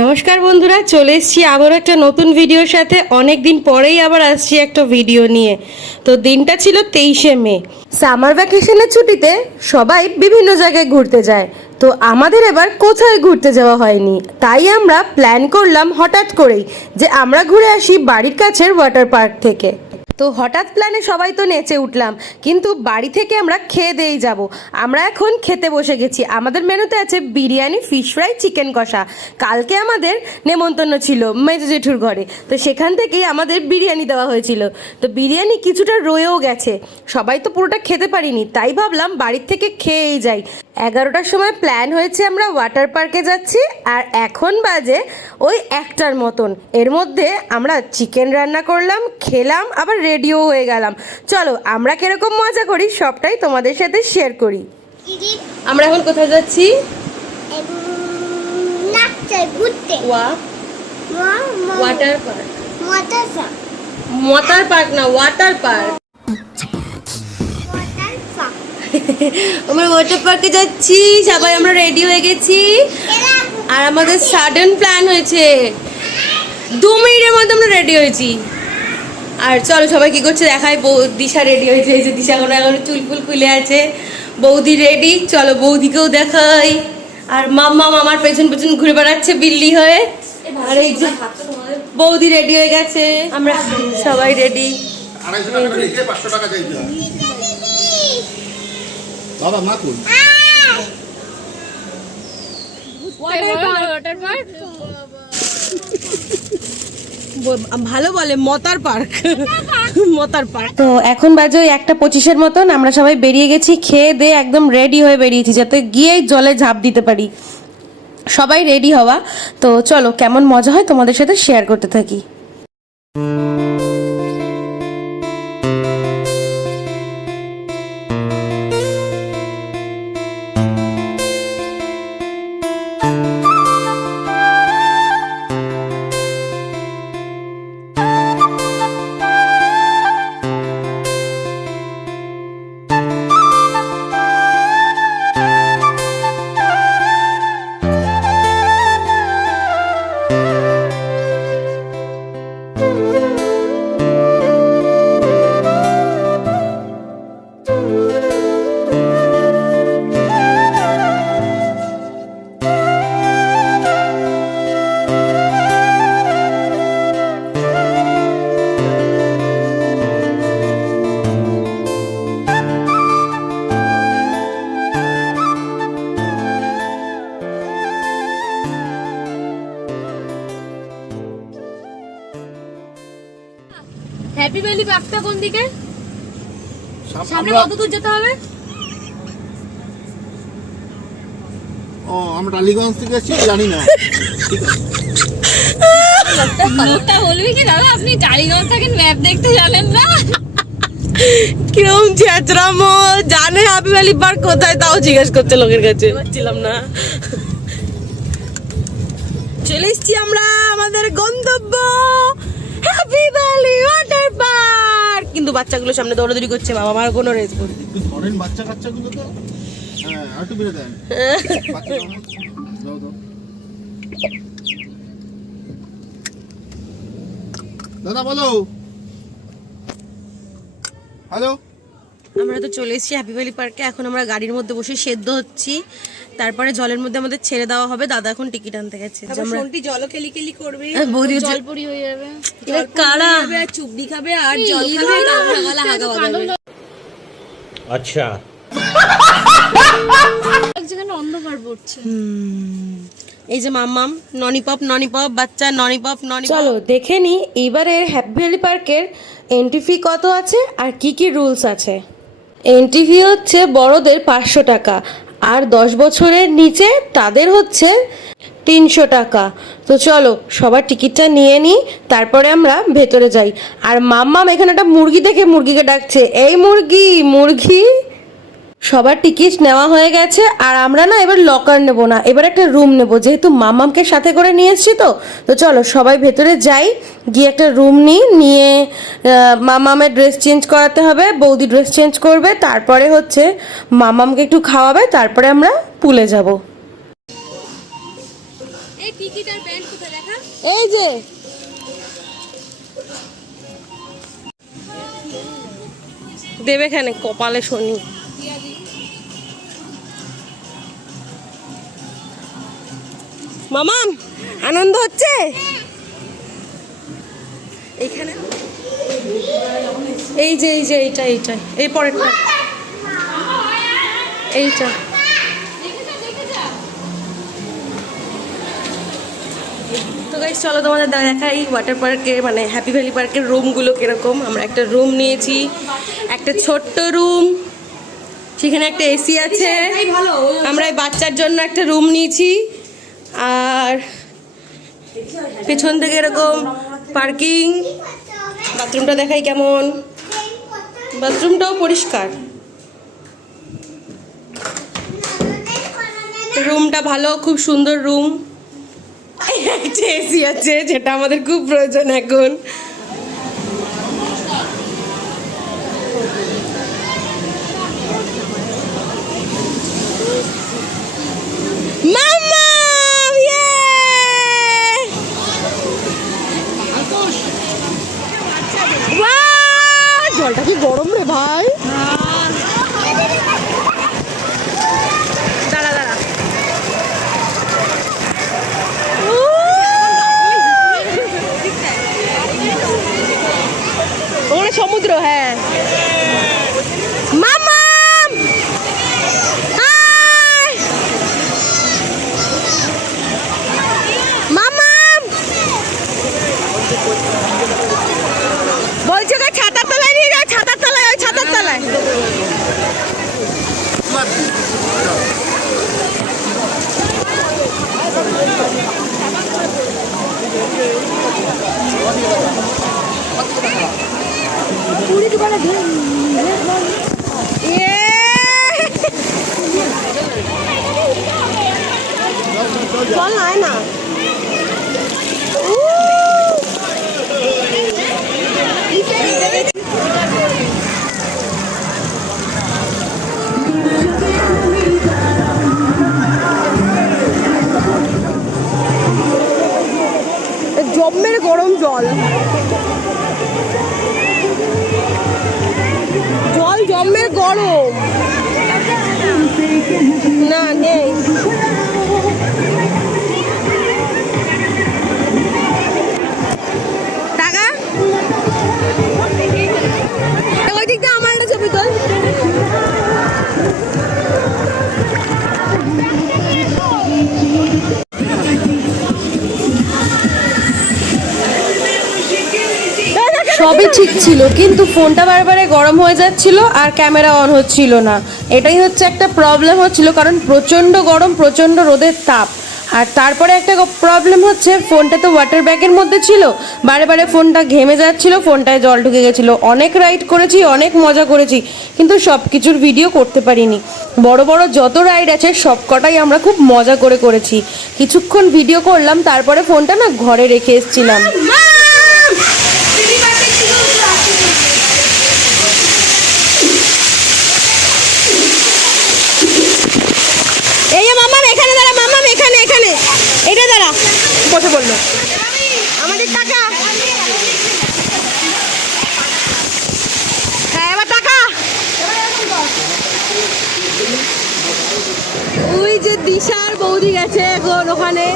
নমস্কার বন্ধুরা, চলে এসেছি আবার একটা নতুন ভিডিওর সাথে। অনেক দিন পরেই আবার আসছি একটা ভিডিও নিয়ে। তো দিনটা ছিল তেইশে মে। সামার ভ্যাকেশনের ছুটিতে সবাই বিভিন্ন জায়গায় ঘুরতে যায়। তো আমাদের এবার কোথায় ঘুরতে যাওয়া হয়নি। তাই আমরা প্ল্যান করলাম হঠাৎ করেই যে আমরা ঘুরে আসি বাড়ির কাছের ওয়াটার পার্ক থেকে। তো হঠাৎ প্ল্যানে সবাই তো নেচে উঠলাম, কিন্তু বাড়ি থেকে আমরা খেয়ে দিয়েই যাব। আমরা এখন খেতে বসে গেছি। আমাদের মেনুতে আছে বিরিয়ানি ফিশ ফ্রাই চিকেন কষা। কালকে আমাদের নেমন্তন্ন ছিল মেজো জেঠুর ঘরে। তো সেখান থেকেই আমাদের বিরিয়ানি দেওয়া হয়েছিল। তো বিরিয়ানি কিছুটা রয়েও গেছে। সবাই তো পুরোটা খেতে পারিনি, তাই ভাবলাম বাড়ির থেকে খেয়েই যাই। এগারোটার সময় প্ল্যান হয়েছে আমরা ওয়াটার পার্কে যাচ্ছি আর এখন বাজে ওই একটার মতন। এর মধ্যে আমরা চিকেন রান্না করলাম খেলাম আবার রেডিও হয়ে গেলাম। চলো আমরা কীরকম মজা করি সবটাই তোমাদের সাথে শেয়ার করি। আমরা এখন কোথায় যাচ্ছি? ওয়াটার পার্ক ওয়াটার পার্ক না ওয়াটার পার্ক আমরা ওয়াটার পার্কে যাচ্ছি, সবাই আমরা রেডি হয়ে গেছি। আর আমাদের সাডেন প্ল্যান হয়েছে, দু মিনিটের মধ্যে আমরা রেডি হয়েছি। আর চলো সবাই কি করছে দেখাই দিশা রেডি হয়েছে, এই যে দিশা কোনো এখন চুল ফুল খুলে আছে। বৌদি রেডি চলো বৌদিকেও দেখাই। আর মাম্মা মামার পেছন পেছন ঘুরে বেড়াচ্ছে বিল্লি হয়ে। আর এই যে বৌদি রেডি হয়ে গেছে, আমরা সবাই রেডি আড়াইশো টাকা পাঁচশো টাকা বাবা মা কই? ভালো বলে মতার পার্ক। মতার পার্ক। তো এখন বাজে ওই একটা পঁচিশের মতন আমরা সবাই বেরিয়ে গেছি খেয়ে দিয়ে একদম রেডি হয়ে বেরিয়েছি যাতে গিয়েই জলে ঝাঁপ দিতে পারি। সবাই রেডি হওয়া। তো চলো কেমন মজা হয় তোমাদের সাথে শেয়ার করতে থাকি। কত দূর যেতে হবে? ও আমরা টালিগঞ্জ থেকে এসেছি জানি না। লোকটা বলবি কি দাদা আপনি টালিগঞ্জ থাকেন ম্যাপ দেখতে জানেন না? কিরম জানে পার্ক কোথায় তাও জিজ্ঞেস করছে লোকের কাছে। না। চলে এসছি আমরা আমাদের গন্তব্য হ্যাপি ভ্যালি ওয়াটার পার্ক কিন্তু বাচ্চাগুলো সামনে দৌড়াদৌড়ি করছে বাবা মার কোনো রেস করবে একটু ধরেন বাচ্চা কাচ্চাগুলো তো হ্যাঁ একটু বেড়ে দেন। দাদা বলো। হ্যালো। আমরা তো চলে এসেছি হ্যাপি ভ্যালি পার্কে এখন আমরা গাড়ির মধ্যে বসে সেদ্ধ হচ্ছি। তারপরে জলের মধ্যে আমাদের ছেড়ে দেওয়া হবে। দাদা এখন টিকিট আনতে গেছে। আচ্ছা। এই যে মাম্মাম ননিপপ ননিপপ বাচ্চা ননিপপ ননি চলো দেখে নি এবারে হ্যাপি ভ্যালি পার্কের এন্ট্রি ফি কত আছে আর কি কি রুলস আছে? এন্ট্রি ফি হচ্ছে বড়দের পাঁচশো টাকা আর দশ বছরের নিচে তাদের হচ্ছে তিনশো টাকা। তো চলো, সবার টিকিটটা নিয়ে নিই, তারপরে আমরা ভেতরে যাই। আর মাম্মাম এখানে একটা মুরগি দেখে মুরগিকে ডাকছে। এই মুরগি মুরগি! সবার টিকিট নেওয়া হয়ে গেছে আর আমরা না এবার লকার নেব না। এবার একটা রুম নেব যেহেতু মামামকে সাথে করে নিয়ে এসছি তো তো চলো সবাই ভেতরে যাই গিয়ে একটা রুম নিই নিয়ে মামামের ড্রেস চেঞ্জ করাতে হবে বৌদি ড্রেস চেঞ্জ করবে তারপরে হচ্ছে মামামকে একটু খাওয়াবে তারপরে আমরা পুলে যাব। এই যে। দেবে এখানে কপালে শনি। মামাম আনন্দ হচ্ছে? এইখানে? এই যে এই যে, এইটা এইটা। এই পরেরটা এইটা। তো গাইস চলো তোমাদের দেখাই ওয়াটার পার্কে মানে হ্যাপি ভ্যালি পার্কের রুমগুলো কীরকম। আমরা একটা রুম নিয়েছি, একটা ছোট্ট রুম সেখানে একটা এসি আছে। আমরা এই বাচ্চার জন্য একটা রুম নিয়েছি। আর পেছন থেকে এরকম পার্কিং। বাথরুমটা দেখাই কেমন। বাথরুমটাও পরিষ্কার। রুমটা ভালো খুব সুন্দর রুম। একটা এসি আছে যেটা আমাদের খুব প্রয়োজন এখন মাম্মা জলটা কি গরম রে ভাই। দাঁড়া দাঁড়া। ওখানে সমুদ্র হ্যাঁ। সবই ঠিক ছিল, কিন্তু ফোনটা বারবারে গরম হয়ে যাচ্ছিল আর ক্যামেরা অন হচ্ছিল না। এটাই হচ্ছে একটা প্রবলেম হচ্ছিল, কারণ প্রচণ্ড গরম, প্রচণ্ড রোদের তাপ। আর তারপরে একটা প্রবলেম হচ্ছে, ফোনটা তো ওয়াটার ব্যাগের মধ্যে ছিল। বারে বারে ফোনটা ঘেমে যাচ্ছিল, ফোনটায় জল ঢুকে গেছিল। অনেক রাইড করেছি, অনেক মজা করেছি, কিন্তু সব কিছুর ভিডিও করতে পারিনি। বড় বড় যত রাইড আছে সব কটাই আমরা খুব মজা করে করেছি। কিছুক্ষণ ভিডিও করলাম, তারপরে ফোনটা না ঘরে রেখে এসেছিলাম এই যে মামাম এখানে দাঁড়া মামাম এখানে এখানে এটা দাঁড়া বসে বলল আমাদের টাকা হ্যাঁ এবার টাকা ওই যে দিশার বৌদি গেছে এখন ওখানে।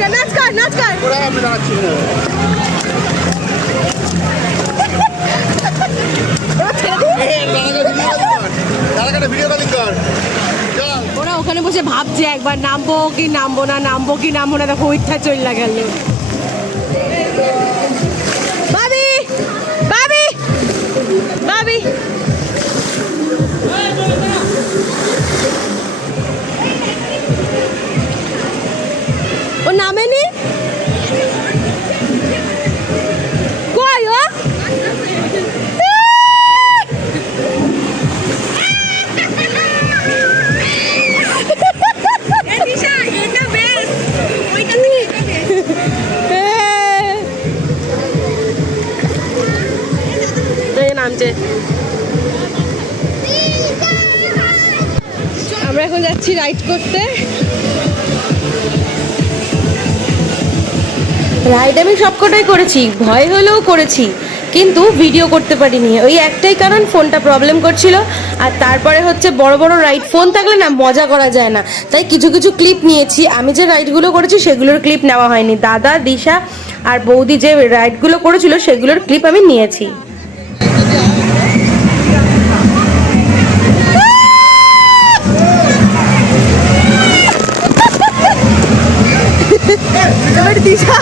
কর নাচ কর নাচ কর ওরা আমি দাঁড়াচ্ছি না এবার ছেড়ে দিই দাঁড়াকাটা ভিডিও কলিং কর। চল ওরা ওখানে বসে ভাবছে একবার নামবো কি নামবো না নামবো কি নামবো না দেখো ইচ্ছা চললা গেল। বাবি বাবি বাবি। নামেনি রাইড আমি সবকটাই করেছি, ভয় হলেও করেছি, কিন্তু ভিডিও করতে পারিনি। ওই একটাই কারণ ফোনটা প্রবলেম করছিল, আর তারপরে হচ্ছে বড় বড় রাইড ফোন থাকলে না মজা করা যায় না। তাই কিছু কিছু ক্লিপ নিয়েছি। আমি যে রাইডগুলো করেছি, সেগুলোর ক্লিপ নেওয়া হয়নি। দাদা, দিশা আর বৌদি যে রাইডগুলো করেছিল, সেগুলোর ক্লিপ আমি নিয়েছি। এবার দিশা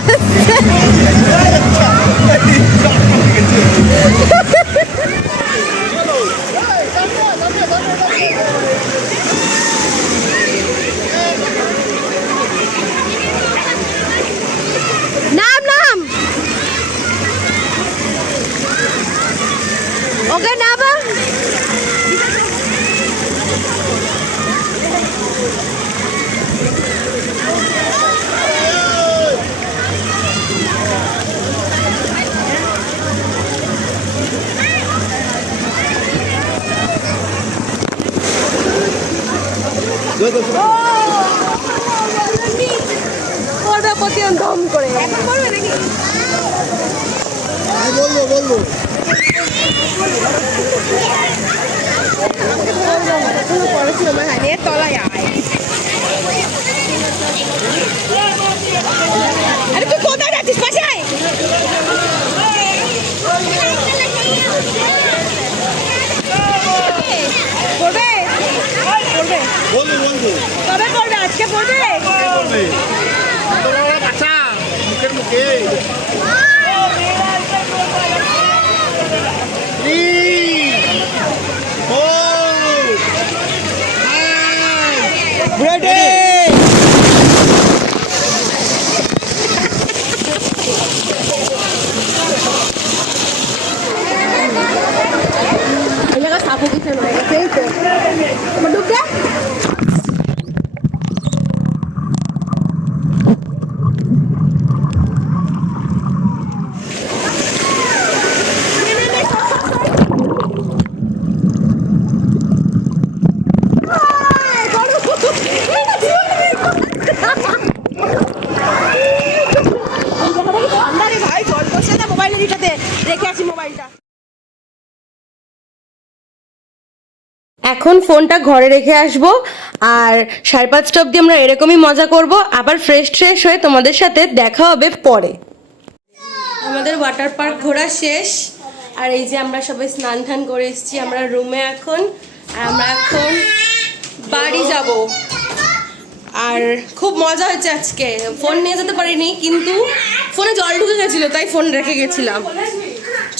নাম নাম ওকে নাম পড়বে প্রতি দম করে। এখন পড়বে নাকি? হ্যাঁ, বলব বলব। পড়েছিল আমার হানিয়ে তলায় আয় আরে তুই কোথায় যাচ্ছিস? পাশে আয় পড়বে পড়বে বলব বলব কবে পড়বে আজকে পড়বে বলবে বাচ্চা মুখের মুখে Three, four, five, ready? এই জায়গা সাফোকেশন হয়ে গেছে এই তো আমার ঢুকে ভাই জল বসে না মোবাইলের এটাতে রেখে আছি মোবাইলটা এখন ফোনটা ঘরে রেখে আসব, আর সাড়ে পাঁচটা অবধি আমরা এরকমই মজা করব। আবার ফ্রেশ ট্রেশ হয়ে তোমাদের সাথে দেখা হবে পরে। আমাদের ওয়াটার পার্ক ঘোরা শেষ, আর এই যে আমরা সবাই স্নান টান করে এসেছি, আমরা রুমে এখন, আর আমরা এখন বাড়ি যাব। আর খুব মজা হয়েছে আজকে। ফোন নিয়ে যেতে পারিনি, কিন্তু ফোনে জল ঢুকে গেছিল, তাই ফোন রেখে গেছিলাম।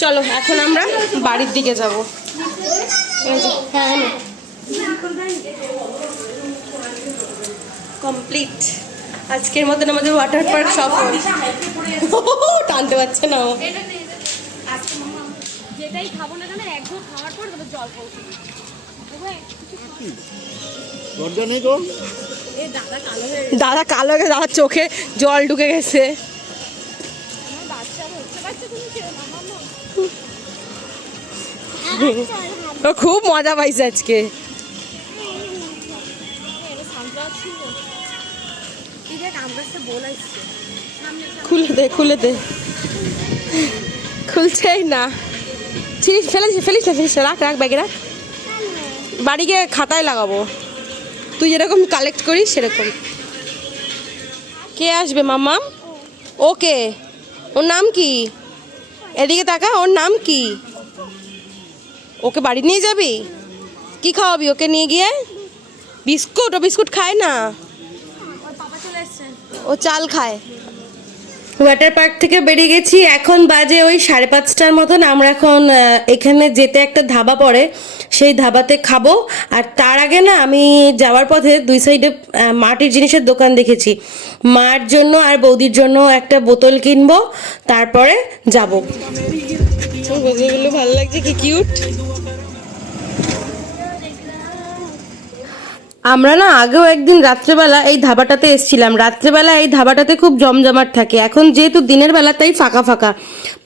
চলো, এখন আমরা বাড়ির দিকে যাব। হ্যাঁ। কমপ্লিট আজকের মতন আমাদের ওয়াটার পার্ক সফল। টানতে পারছে না ও। যেটাই খাব না কেন এক খাওয়ার পর তারপর জল দরজা নেই তোর? দাদা কালো হয়ে দাদার চোখে জল ঢুকে গেছে। ও খুব মজা পাইছে আজকে। খুলে দে খুলে দে। খুলছেই না। ছিলিস ফেলে দিস ফেলিস না ফেলিস রাখ রাখ, ব্যাগে রাখ। বাড়ি গিয়ে খাতায় লাগাবো। তুই যেরকম কালেক্ট করিস, সেরকম। কে আসবে, মাম্মাম? ওকে ওর নাম কি? এদিকে তাকা, ওর নাম কি? ওকে বাড়ি নিয়ে যাবি? কি খাওয়াবি ওকে নিয়ে গিয়ে? বিস্কুট, ও বিস্কুট খায় না। ও চাল খায়। ওয়াটার পার্ক থেকে বেরিয়ে গেছি। এখন বাজে ওই সাড়ে পাঁচটার মতন। আমরা এখন এখানে যেতে একটা ধাবা পড়ে। সেই ধাবাতে খাব। আর তার আগে না আমি যাওয়ার পথে দুই সাইডে মাটির জিনিসের দোকান দেখেছি। মার জন্য আর বৌদির জন্য একটা বোতল কিনবো। তারপরে যাব। ভালো লাগছে কি কিউট আমরা না আগেও একদিন রাত্রেবেলা এই ধাবাটাতে এসেছিলাম। রাত্রেবেলা এই ধাবাটাতে খুব জমজমাট থাকে। এখন যেহেতু দিনের বেলা তাই ফাঁকা ফাঁকা।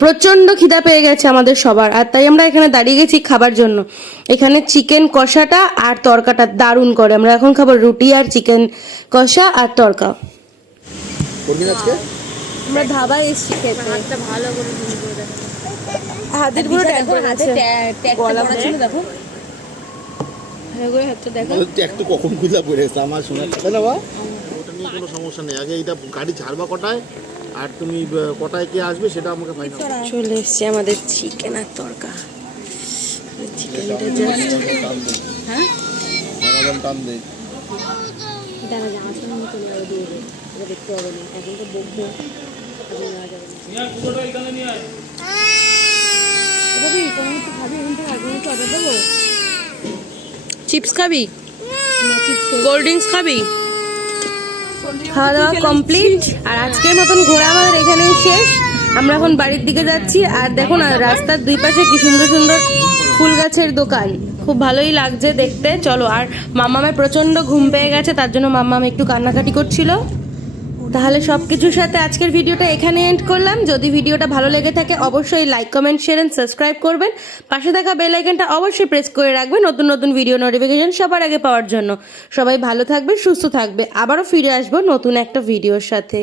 প্রচণ্ড খিদা পেয়ে গেছে আমাদের সবার আর তাই আমরা এখানে দাঁড়িয়ে গেছি খাবার জন্য। এখানে চিকেন কষাটা আর তরকাটা দারুণ করে। আমরা এখন খাব রুটি আর চিকেন কষা আর তরকা। আমরা ধাবায় এসেছি খেতে। হাতের পুরো গলা ছিল দেখো। ভালো করে হাতটা দেখো তো একটু কখন খুঁজা পড়ে গেছে আমার শোনার কথা না বা ওটা নিয়ে কোনো সমস্যা নেই। আগে এটা গাড়ি ছাড়বা কটায় আর তুমি কটায় কে আসবে সেটা আমাকে ফাইনাল চলে এসছে আমাদের চিকেন আর তরকা। চিকেনটা জাস্ট টান দে। চিপস খাবি? কোল্ড ড্রিঙ্কস খাবি? খাওয়া দাওয়া কমপ্লিট আর আজকের মতন ঘোরা আমাদের এখানেই শেষ। আমরা এখন বাড়ির দিকে যাচ্ছি। আর দেখো না রাস্তার দুই পাশে কি সুন্দর সুন্দর ফুল গাছের দোকান। খুব ভালোই লাগছে দেখতে। চলো আর মাম্মামায় প্রচণ্ড ঘুম পেয়ে গেছে তার জন্য মাম্মাম একটু কান্নাকাটি করছিল। তাহলে সব কিছুর সাথে আজকের ভিডিওটা এখানে এন্ড করলাম। যদি ভিডিওটা ভালো লেগে থাকে, অবশ্যই like comment share and subscribe করবেন। পাশে থাকা বেল আইকনটা অবশ্যই প্রেস করে রাখবেন নতুন নতুন ভিডিও নোটিফিকেশন সবার আগে পাওয়ার জন্য। সবাই ভালো থাকবে, সুস্থ থাকবে। আবারও ফিরে আসব নতুন একটা ভিডিওর সাথে।